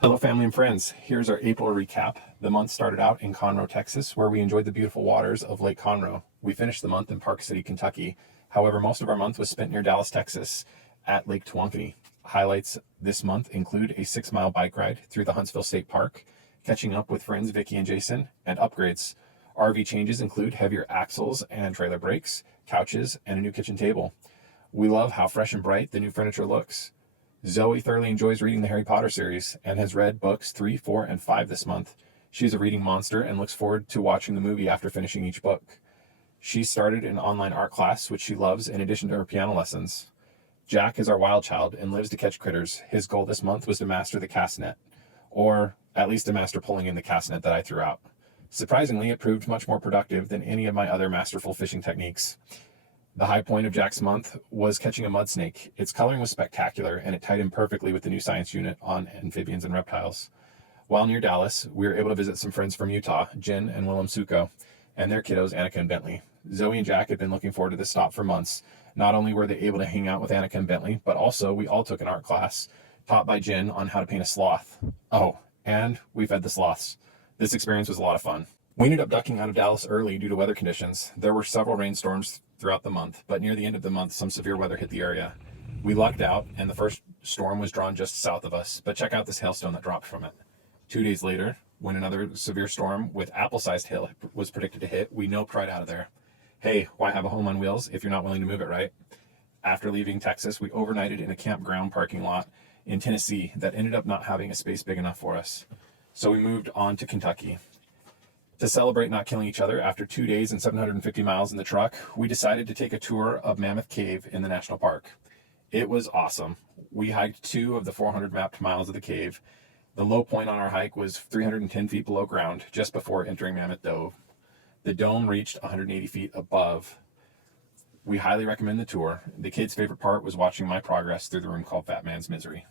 Hello, family and friends. Here's our April recap. The month started out in Conroe, Texas, where we enjoyed the beautiful waters of Lake Conroe. We finished the month in Park City, Kentucky. However, most of our month was spent near Dallas, Texas, at Lake Twankany. Highlights this month include a 6-mile bike ride through the Huntsville State Park, catching up with friends Vicky and Jason, and upgrades. RV changes include heavier axles and trailer brakes, couches, and a new kitchen table. We love how fresh and bright the new furniture looks. Zoe thoroughly enjoys reading the Harry Potter series and has read books 3, 4, and 5 this month. She's a reading monster and looks forward to watching the movie after finishing each book. She started an online art class, which she loves, in addition to her piano lessons. Jack is our wild child and lives to catch critters. His goal this month was to master the cast net, or at least to master pulling in the cast net that I threw out. Surprisingly, it proved much more productive than any of my other masterful fishing techniques. The high point of Jack's month was catching a mud snake. Its coloring was spectacular, and it tied in perfectly with the new science unit on amphibians and reptiles. While near Dallas, we were able to visit some friends from Utah, Jen and Willem Suko, and their kiddos, Annika and Bentley. Zoe and Jack had been looking forward to this stop for months. Not only were they able to hang out with Annika and Bentley, but also we all took an art class taught by Jen on how to paint a sloth. Oh, and we fed the sloths. This experience was a lot of fun. We ended up ducking out of Dallas early due to weather conditions. There were several rainstorms throughout the month, but near the end of the month, some severe weather hit the area. We lucked out, and the first storm was drawn just south of us, but check out this hailstone that dropped from it. 2 days later, when another severe storm with apple-sized hail was predicted to hit, we noped right out of there. Hey, why have a home on wheels if you're not willing to move it, right? After leaving Texas, we overnighted in a campground parking lot in Tennessee that ended up not having a space big enough for us. So we moved on to Kentucky. To celebrate not killing each other after 2 days and 750 miles in the truck, we decided to take a tour of Mammoth Cave in the national park. It was awesome. We hiked 2 of the 400 mapped miles of the cave. The low point on our hike was 310 feet below ground, just before entering Mammoth Dome. The dome reached 180 feet above. We highly recommend the tour. The kids' favorite part was watching my progress through the room called Fat Man's Misery.